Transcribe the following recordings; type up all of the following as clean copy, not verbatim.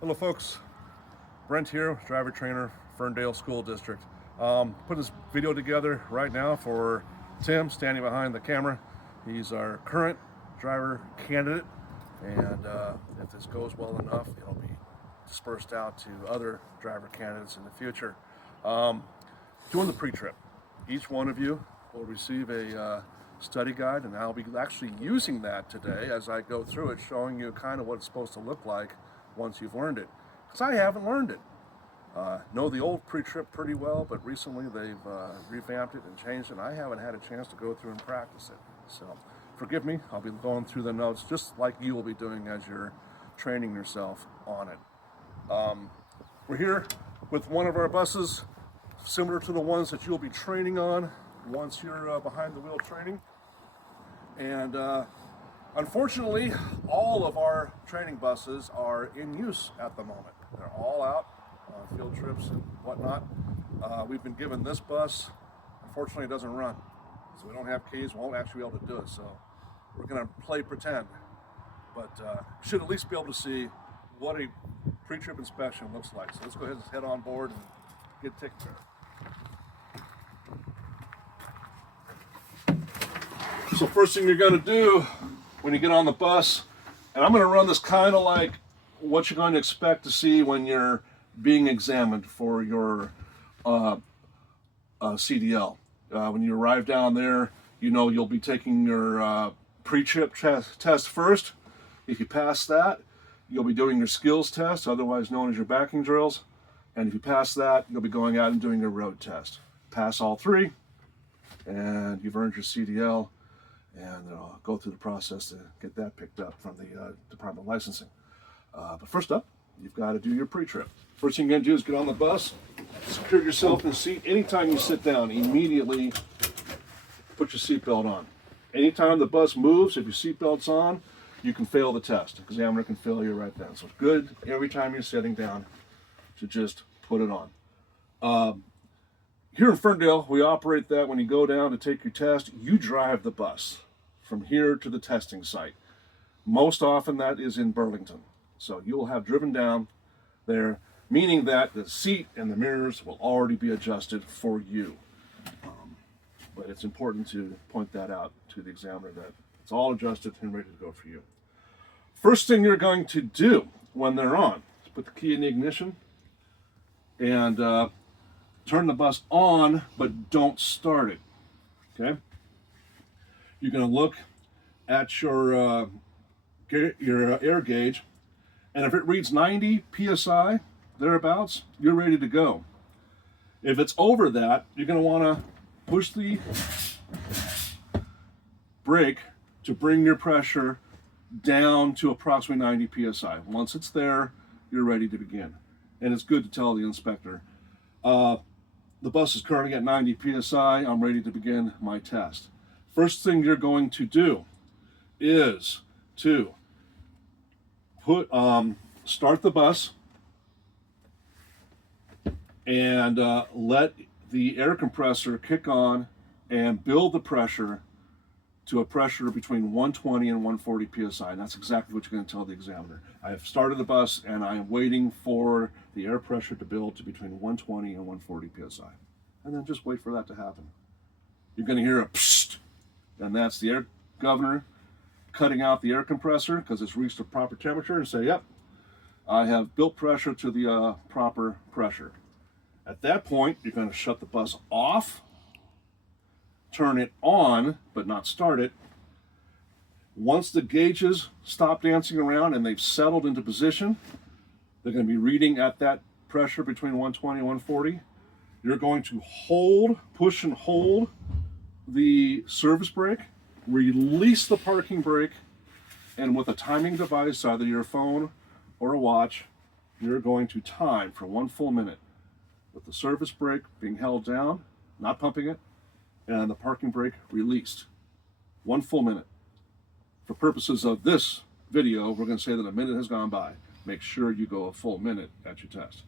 Hello folks, Brent here, driver trainer, Ferndale School District. Put this video together right now for Tim standing behind the camera. He's our current driver candidate, and if this goes well enough, it'll be dispersed out to other driver candidates in the future. Doing the pre-trip. Each one of you will receive a study guide, and I'll be actually using that today as I go through it, showing you kind of what it's supposed to look like once you've learned it, because I haven't learned it. Know the old pre-trip pretty well, but recently they've revamped it and changed it, and I haven't had a chance to go through and practice it. So forgive me, I'll be going through the notes just like you will be doing as you're training yourself on it. We're here with one of our buses, similar to the ones that you'll be training on once you're behind the wheel training. And unfortunately, all of our training buses are in use at the moment. They're all out on field trips and whatnot. We've been given this bus. Unfortunately, it doesn't run. So we don't have keys, we won't actually be able to do it. So we're gonna play pretend. But should at least be able to see what a pre-trip inspection looks like. So let's go ahead and head on board and get taken care of. So first thing you're gonna do when you get on the bus, and I'm gonna run this kind of like what you're going to expect to see when you're being examined for your CDL. When you arrive down there, you know you'll be taking your pre-trip test first. If you pass that, you'll be doing your skills test, otherwise known as your backing drills. And if you pass that, you'll be going out and doing your road test. Pass all three, and you've earned your CDL, and I'll go through the process to get that picked up from the Department of Licensing. But first up, you've got to do your pre-trip. First thing you're going to do is get on the bus, secure yourself in the seat. Anytime you sit down, immediately put your seatbelt on. Anytime the bus moves, if your seatbelt's on, you can fail the test. The examiner can fail you right then. So it's good every time you're sitting down to just put it on. Here in Ferndale, we operate that when you go down to take your test, you drive the bus from here to the testing site. Most often that is in Burlington. So you'll have driven down there, meaning that the seat and the mirrors will already be adjusted for you. But it's important to point that out to the examiner that it's all adjusted and ready to go for you. First thing you're going to do when they're on is put the key in the ignition and turn the bus on, but don't start it. Okay? You're going to look at your air gauge, and if it reads 90 psi, thereabouts, you're ready to go. If it's over that, you're going to want to push the brake to bring your pressure down to approximately 90 psi. Once it's there, you're ready to begin. And it's good to tell the inspector, the bus is currently at 90 psi, I'm ready to begin my test. First thing you're going to do is to start the bus and let the air compressor kick on and build the pressure to a pressure between 120 and 140 psi. And that's exactly what you're going to tell the examiner. I have started the bus and I am waiting for the air pressure to build to between 120 and 140 psi. And then just wait for that to happen. You're going to hear a psst, and that's the air governor cutting out the air compressor because it's reached a proper temperature, and say, yep, I have built pressure to the proper pressure. At that point, you're going to shut the bus off, turn it on, but not start it. Once the gauges stop dancing around and they've settled into position, they're going to be reading at that pressure between 120 and 140. You're going to push and hold the service brake, release the parking brake, and with a timing device, either your phone or a watch, you're going to time for 1 full minute with the service brake being held down, not pumping it, and the parking brake released. 1 full minute. For purposes of this video, we're going to say that a minute has gone by. Make sure you go a full minute at your test.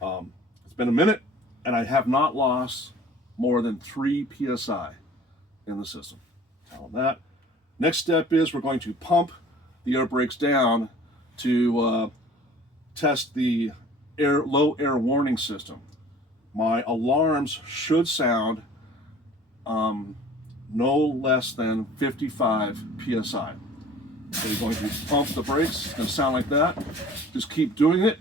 It's been a minute, and I have not lost more than 3 psi in the system. Tell them that. Next step is we're going to pump the air brakes down to test the low air warning system. My alarms should sound no less than 55 psi. So you're going to pump the brakes. It's going to sound like that. Just keep doing it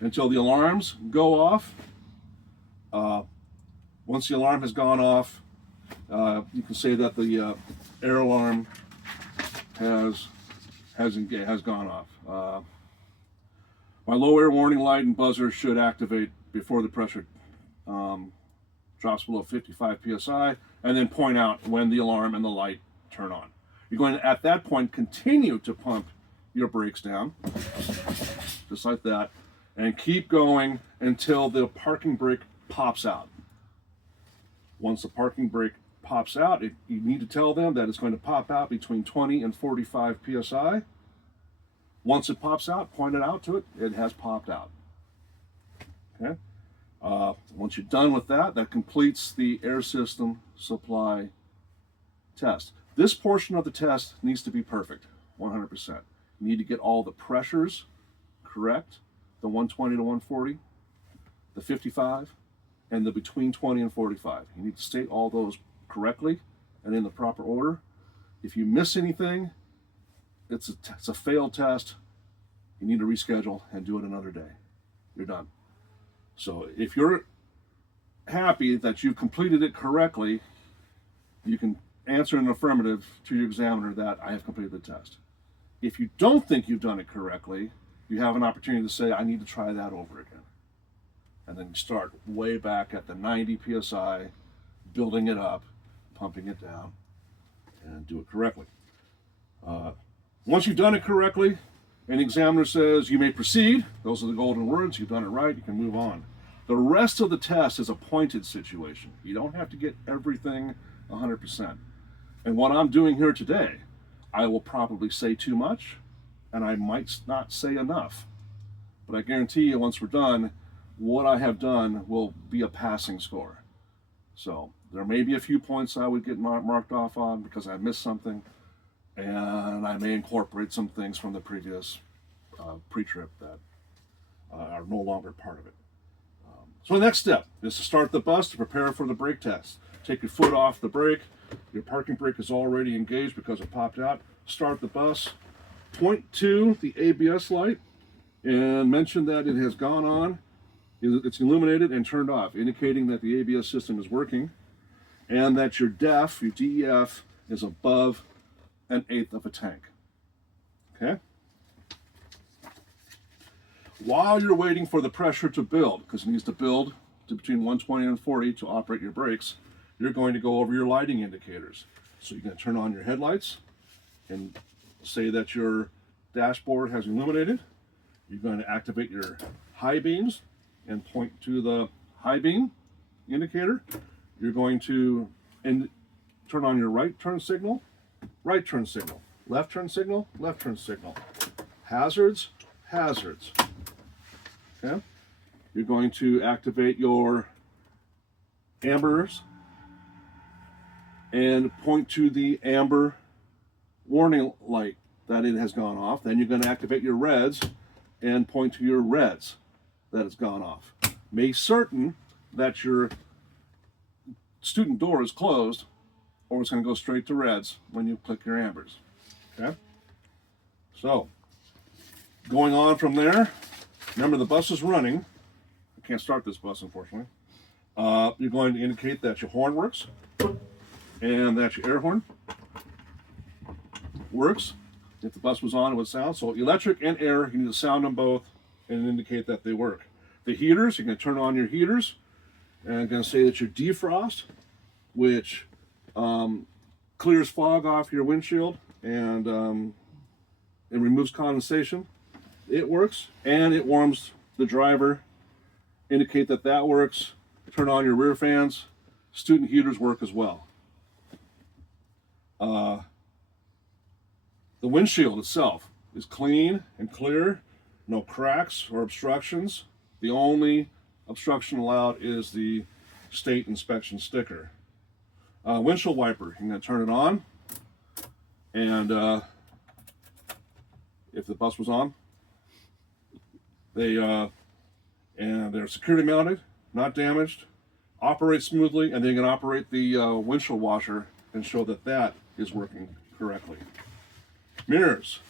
until the alarms go off. Once the alarm has gone off, you can say that the air alarm has gone off. My low air warning light and buzzer should activate before the pressure drops below 55 psi, and then point out when the alarm and the light turn on. You're going to, at that point, continue to pump your brakes down, just like that, and keep going until the parking brake pops out. Once the parking brake pops out, you need to tell them that it's going to pop out between 20 and 45 psi. Once it pops out, point it out to it, it has popped out. Okay? Once you're done with that, that completes the air system supply test. This portion of the test needs to be perfect, 100%. You need to get all the pressures correct, the 120 to 140, the 55, and the between 20 and 45. You need to state all those correctly and in the proper order. If you miss anything, it's a failed test. You need to reschedule and do it another day. You're done. So if you're happy that you completed it correctly, you can answer in an affirmative to your examiner that I have completed the test. If you don't think you've done it correctly, you have an opportunity to say, I need to try that over again. And then you start way back at the 90 psi, building it up, pumping it down, and do it correctly. Once you've done it correctly, and the examiner says you may proceed, those are the golden words, you've done it right, you can move on. The rest of the test is a pointed situation. You don't have to get everything 100%. And what I'm doing here today, I will probably say too much, and I might not say enough. But I guarantee you, once we're done, what I have done will be a passing score. So there may be a few points I would get marked off on because I missed something, and I may incorporate some things from the previous pre-trip that are no longer part of it. So the next step is to start the bus to prepare for the brake test. Take your foot off the brake. Your parking brake is already engaged because it popped out. Start the bus. Point to the ABS light and mention that it has gone on. It's illuminated and turned off, indicating that the ABS system is working and that your DEF, your DEF, is above 1/8 of a tank. Okay? While you're waiting for the pressure to build, because it needs to build to between 120 and 40 to operate your brakes, you're going to go over your lighting indicators. So you're going to turn on your headlights and say that your dashboard has illuminated. You're going to activate your high beams and point to the high beam indicator. You're going to turn on your right turn signal, left turn signal, left turn signal. Hazards, hazards. Okay? You're going to activate your ambers and point to the amber warning light that it has gone off. Then you're going to activate your reds and point to your reds that it's gone off. Make certain that your student door is closed, or it's going to go straight to reds when you click your ambers. Okay? So, going on from there, remember the bus is running. I can't start this bus, unfortunately. You're going to indicate that your horn works and that your air horn works. If the bus was on, it would sound. So electric and air, you need to sound them both and indicate that they work. The heaters, you're going to turn on your heaters, and I'm going to say that your defrost, which clears fog off your windshield and it removes condensation, it works, and it warms the driver. Indicate that that works. Turn on your rear fans. Student heaters work as well. The windshield itself is clean and clear, no cracks or obstructions. The only obstruction allowed is the state inspection sticker. Windshield wiper, you're going to turn it on, and if the bus was on, And they're security mounted, not damaged, operate smoothly, and then you can operate the windshield washer and show that that is working correctly. Mirrors.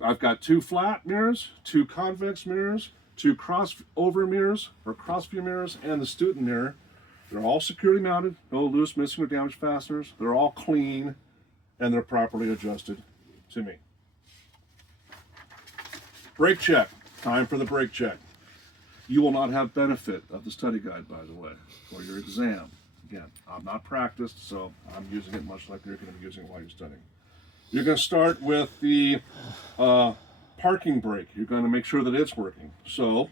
I've got 2 flat mirrors, 2 convex mirrors, 2 crossover mirrors or cross view mirrors, and the student mirror. They're all security mounted, no loose, missing, or damaged fasteners. They're all clean, and they're properly adjusted to me. Brake check. Time for the brake check. You will not have benefit of the study guide, by the way, for your exam. Again, I'm not practiced, so I'm using it much like you're going to be using it while you're studying. You're going to start with the parking brake. You're going to make sure that it's working. So,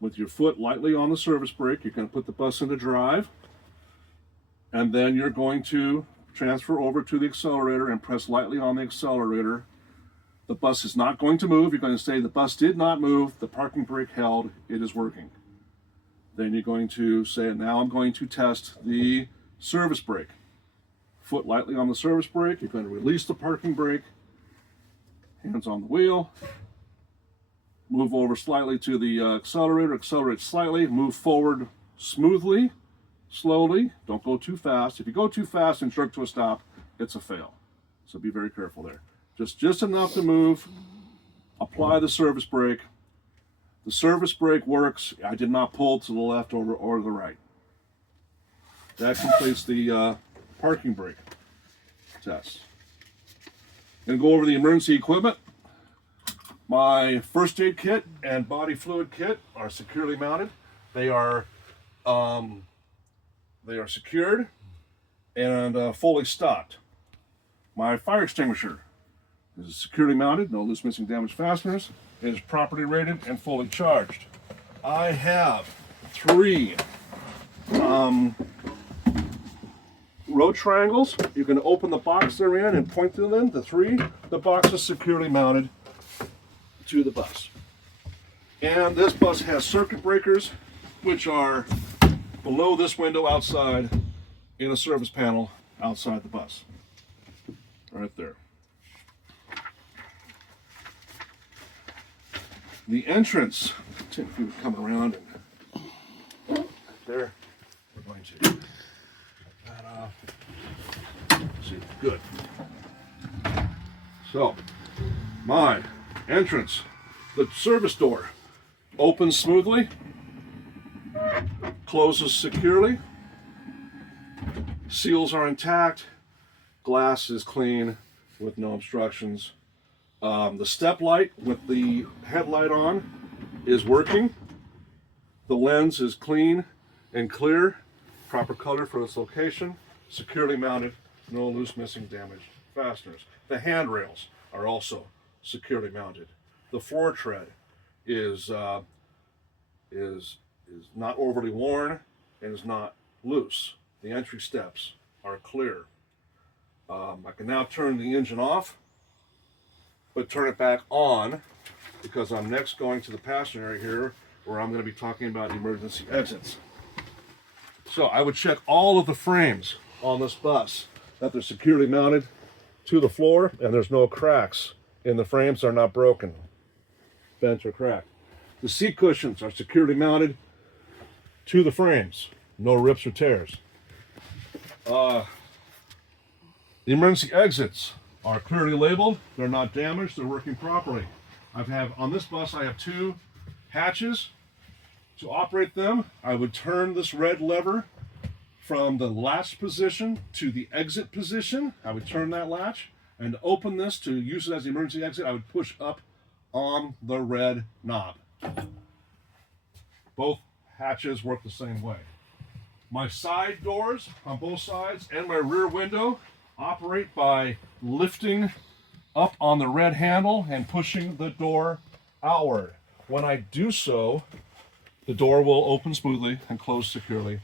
with your foot lightly on the service brake, you're going to put the bus into drive, and then you're going to transfer over to the accelerator and press lightly on the accelerator. The bus is not going to move. You're going to say the bus did not move, the parking brake held, it is working. Then you're going to say, now I'm going to test the service brake. Foot lightly on the service brake, you're going to release the parking brake, hands on the wheel, move over slightly to the accelerator, accelerate slightly, move forward smoothly, slowly, don't go too fast. If you go too fast and jerk to a stop, it's a fail. So be very careful there. Just enough to move, apply the service brake. The service brake works. I did not pull to the left or the right. That completes the parking brake test. I'm going to go over the emergency equipment. My first aid kit and body fluid kit are securely mounted. They are secured and fully stocked. My fire extinguisher is securely mounted, no loose, missing, damaged fasteners. It is properly rated and fully charged. I have 3 road triangles. You can open the box they're in and point to them. The box is securely mounted to the bus. And this bus has circuit breakers, which are below this window outside in a service panel outside the bus. Right there. The entrance, if you would come around and there, we're going to get that off. See, good. So, my entrance, the service door opens smoothly, closes securely, seals are intact, glass is clean with no obstructions. The step light with the headlight on is working. The lens is clean and clear, proper color for its location, securely mounted, no loose, missing, damaged fasteners. The handrails are also securely mounted. The floor tread is not overly worn and is not loose. The entry steps are clear. I can now turn the engine off, but turn it back on because I'm next going to the passenger area here where I'm going to be talking about emergency exits. So I would check all of the frames on this bus that they're securely mounted to the floor and there's no cracks in the frames. They're not broken, bent, or cracked. The seat cushions are securely mounted to the frames, no rips or tears. The emergency exits are clearly labeled. They're not damaged. They're working properly. On this bus, I have 2 hatches. To operate them, I would turn this red lever from the latch position to the exit position. I would turn that latch, and to open this to use it as the emergency exit, I would push up on the red knob. Both hatches work the same way. My side doors on both sides and my rear window operate by lifting up on the red handle and pushing the door outward. When I do so, the door will open smoothly and close securely.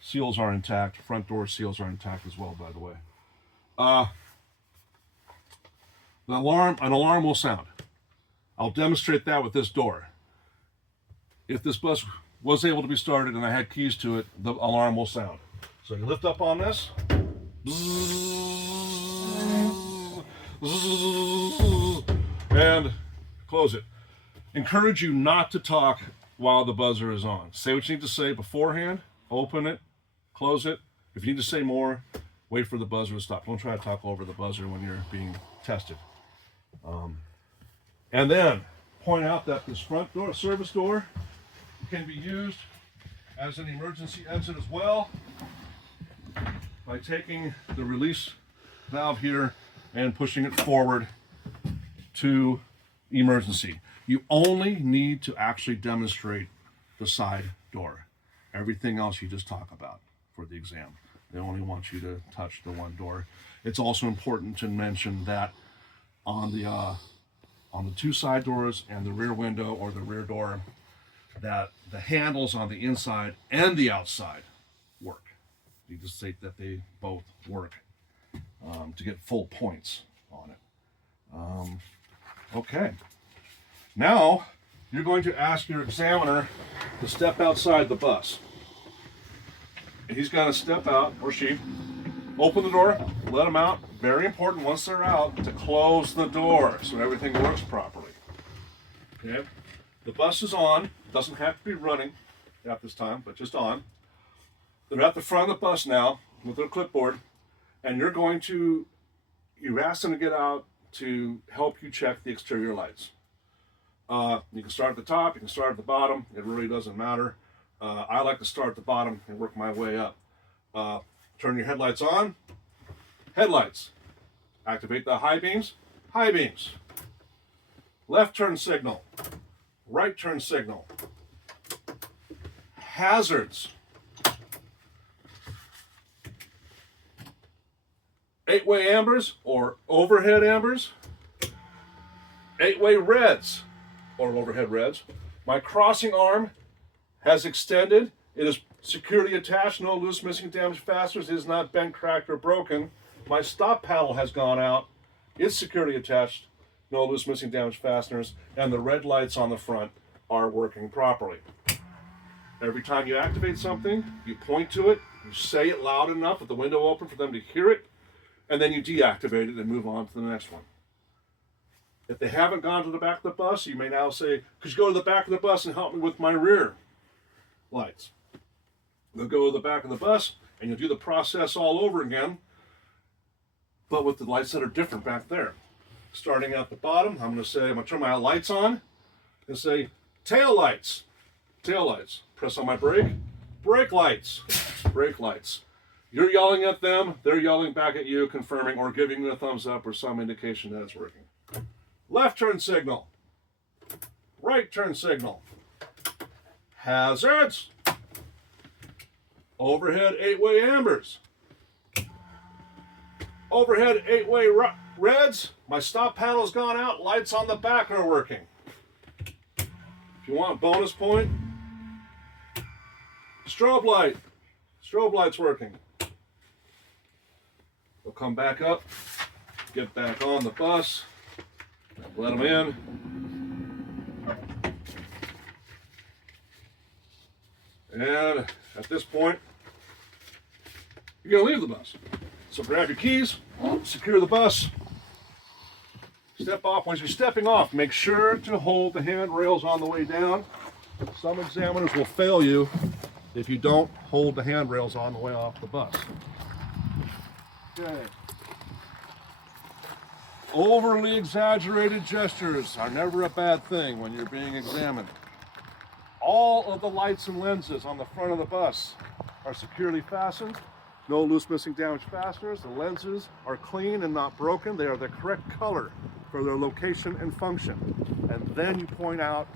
Seals are intact. Front door seals are intact as well, by the way. An alarm will sound. I'll demonstrate that with this door. If this bus was able to be started and I had keys to it, the alarm will sound. So you lift up on this, and close it. Encourage you not to talk while the buzzer is on. Say what you need to say beforehand, open it, close it. If you need to say more, wait for the buzzer to stop. Don't try to talk over the buzzer when you're being tested. And then point out that this front door, service door, can be used as an emergency exit as well by taking the release valve here and pushing it forward to emergency. You only need to actually demonstrate the side door. Everything else you just talk about for the exam. They only want you to touch the one door. It's also important to mention that on the two side doors and the rear window or the rear door, that the handles on the inside and the outside work. You just state that they both work to get full points on it. Okay. Now, you're going to ask your examiner to step outside the bus. He's going to step out, or she, open the door, let them out. Very important, once they're out, to close the door so everything works properly. Okay? The bus is on. Doesn't have to be running at this time, but just on. They're at the front of the bus now with their clipboard, and you've asked them to get out to help you check the exterior lights. You can start at the top, you can start at the bottom, it really doesn't matter. I like to start at the bottom and work my way up. Turn your headlights on, headlights. Activate the high beams, high beams. Left turn signal, right turn signal. Hazards. 8-way ambers or overhead ambers. 8-way reds or overhead reds. My crossing arm has extended. It is securely attached. No loose, missing, damaged fasteners. It is not bent, cracked, or broken. My stop paddle has gone out. It's securely attached. No loose, missing, damaged fasteners. And the red lights on the front are working properly. Every time you activate something, you point to it, you say it loud enough with the window open for them to hear it, and then you deactivate it and move on to the next one. If they haven't gone to the back of the bus, you may now say, could you go to the back of the bus and help me with my rear lights? They'll go to the back of the bus and you'll do the process all over again, but with the lights that are different back there. Starting at the bottom, I'm going to turn my lights on and say, tail lights, tail lights. Press on my brake, brake lights, brake lights. You're yelling at them, they're yelling back at you, confirming or giving you a thumbs up or some indication that it's working. Left turn signal, right turn signal. Hazards. Overhead 8-way ambers. Overhead 8-way reds. My stop paddle's gone out, lights on the back are working. If you want a bonus point, strobe light. Strobe light's working. They'll come back up, get back on the bus, let them in. And at this point, you're going to leave the bus. So grab your keys, secure the bus, step off. Once you're stepping off, make sure to hold the handrails on the way down. Some examiners will fail you if you don't hold the handrails on the way off the bus. Okay. Overly exaggerated gestures are never a bad thing when you're being examined. All of the lights and lenses on the front of the bus are securely fastened. No loose, missing, damaged fasteners. The lenses are clean and not broken. They are the correct color for their location and function. And then you point out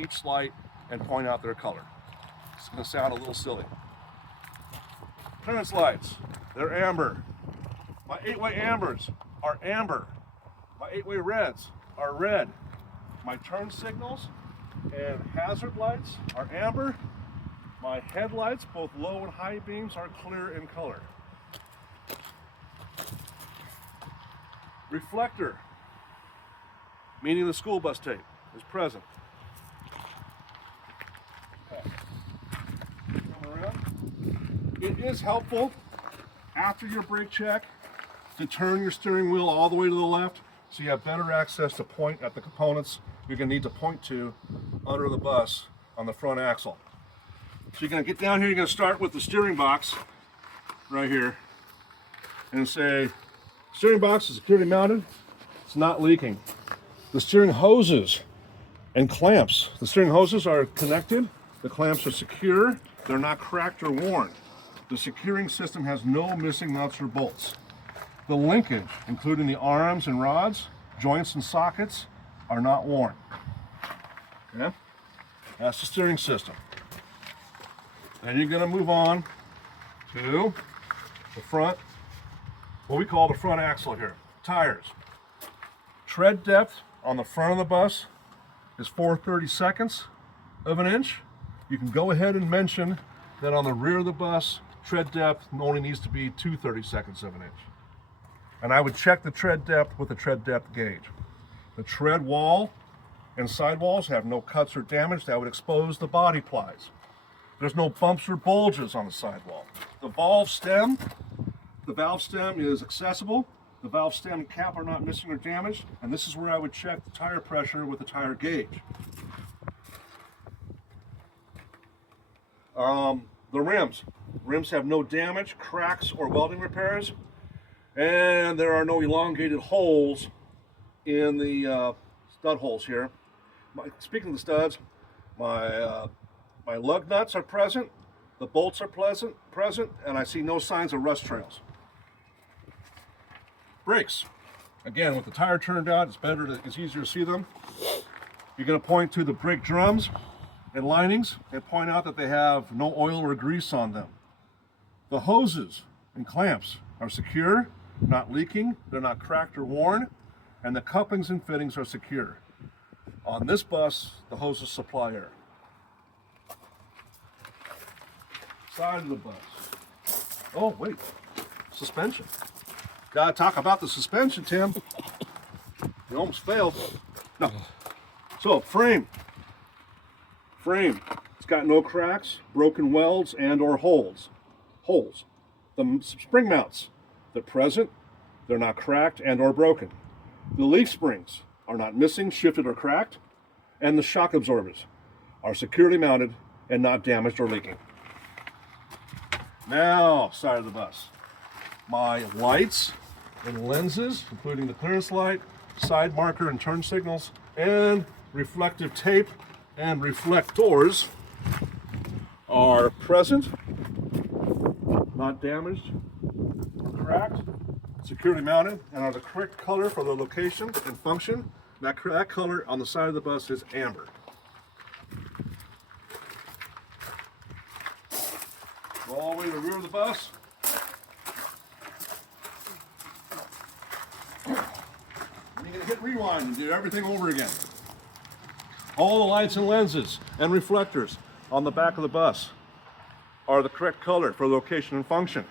each light and point out their color. It's going to sound a little silly. Clearance lights, they're amber. My 8-way ambers are amber. My 8-way reds are red. My turn signals and hazard lights are amber. My headlights, both low and high beams, are clear in color. Reflector, meaning the school bus tape, is present. Okay. Come around. It is helpful after your brake check to turn your steering wheel all the way to the left so you have better access to point at the components you're going to need to point to under the bus on the front axle. So you're going to get down here, you're going to start with the steering box right here and say, steering box is securely mounted, it's not leaking. The steering hoses and clamps, the steering hoses are connected, the clamps are secure, they're not cracked or worn. The securing system has no missing nuts or bolts. The linkage, including the arms and rods, joints and sockets, are not worn. Okay? That's the steering system. Then you're going to move on to the front, what we call the front axle here, tires. Tread depth on the front of the bus is 4/32 of an inch. You can go ahead and mention that on the rear of the bus, tread depth only needs to be 2/32 of an inch. And I would check the tread depth with a tread depth gauge. The tread wall and sidewalls have no cuts or damage that would expose the body plies. There's no bumps or bulges on the sidewall. The valve stem is accessible. The valve stem and cap are not missing or damaged, and this is where I would check the tire pressure with a tire gauge. The rims have no damage, cracks, or welding repairs, and there are no elongated holes in the stud holes here. Speaking of the studs, my lug nuts are present, the bolts are present, and I see no signs of rust trails. Brakes. Again, with the tire turned out, it's easier to see them. You're going to point to the brake drums and linings and point out that they have no oil or grease on them. The hoses and clamps are secure, not leaking, they're not cracked or worn, and the couplings and fittings are secure. On this bus, the hoses supply air. Side of the bus. Oh, wait, suspension. Gotta talk about the suspension, Tim. You almost failed. No. So, frame. It's got no cracks, broken welds, and or holes. The spring mounts, they're present, they're not cracked and or broken. The leaf springs are not missing, shifted, or cracked, and the shock absorbers are securely mounted and not damaged or leaking. Now, side of the bus. My lights and lenses, including the clearance light, side marker and turn signals, and reflective tape and reflectors are present, not damaged or cracked, securely mounted, and are the correct color for the location and function. That color on the side of the bus is amber. Go all the way to the rear of the bus. And you're going to hit rewind and do everything over again. All the lights and lenses and reflectors on the back of the bus are the correct color for location and function.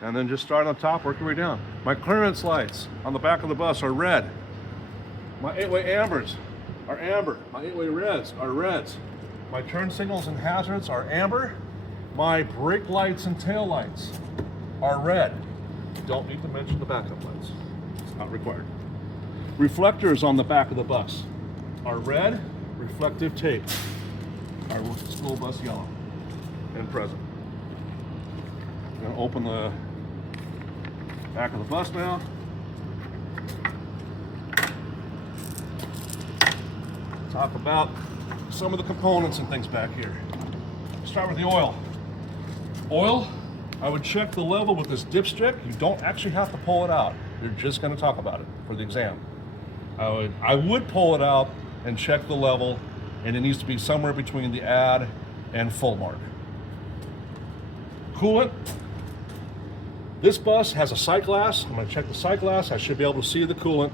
And then just start on top, work your way down. My clearance lights on the back of the bus are red. My 8-way ambers are amber. My 8-way reds are reds. My turn signals and hazards are amber. My brake lights and tail lights are red. You don't need to mention the backup lights. It's not required. Reflectors on the back of the bus are red. Reflective tape are school bus yellow and present. I'm going to open the back of the bus now. Talk about some of the components and things back here. Start with the oil. Oil, I would check the level with this dipstick. You don't actually have to pull it out. You're just going to talk about it for the exam. I would pull it out and check the level, and it needs to be somewhere between the add and full mark. Coolant. This bus has a sight glass. I'm going to check the sight glass. I should be able to see the coolant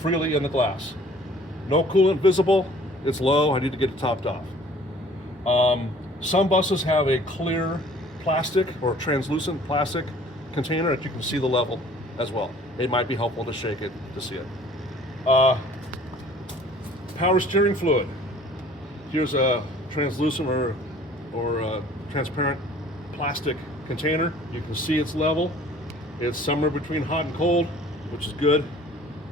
freely in the glass. No coolant visible. It's low. I need to get it topped off. Some buses have a clear plastic or translucent plastic container that you can see the level as well. It might be helpful to shake it to see it. Power steering fluid. Here's a translucent or transparent plastic container. You can see its level. It's somewhere between hot and cold, which is good.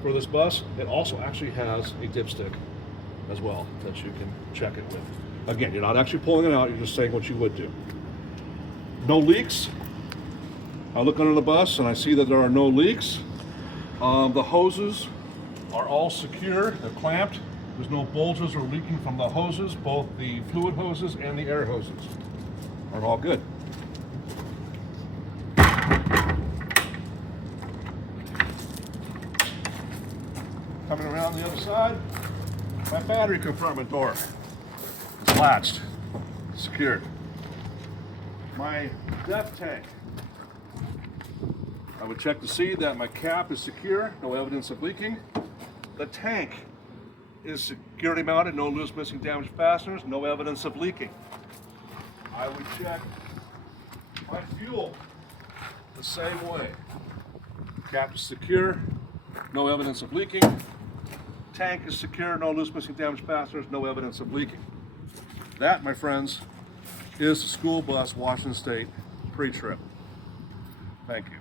for this bus, it also actually has a dipstick as well that you can check it with. Again, you're not actually pulling it out, you're just saying what you would do. No leaks. I look under the bus and I see that there are no leaks. The hoses are all secure, they're clamped. There's no bulges or leaking from the hoses. Both the fluid hoses and the air hoses are all good. Coming around the other side, my battery compartment door is latched, secured. My depth tank, I would check to see that my cap is secure, no evidence of leaking. The tank is security mounted, no loose, missing, damaged fasteners, no evidence of leaking. I would check my fuel the same way. Cap is secure, no evidence of leaking. Tank is secure, no loose, missing, damaged fasteners, no evidence of leaking. That, my friends, is the school bus Washington State pre-trip. Thank you.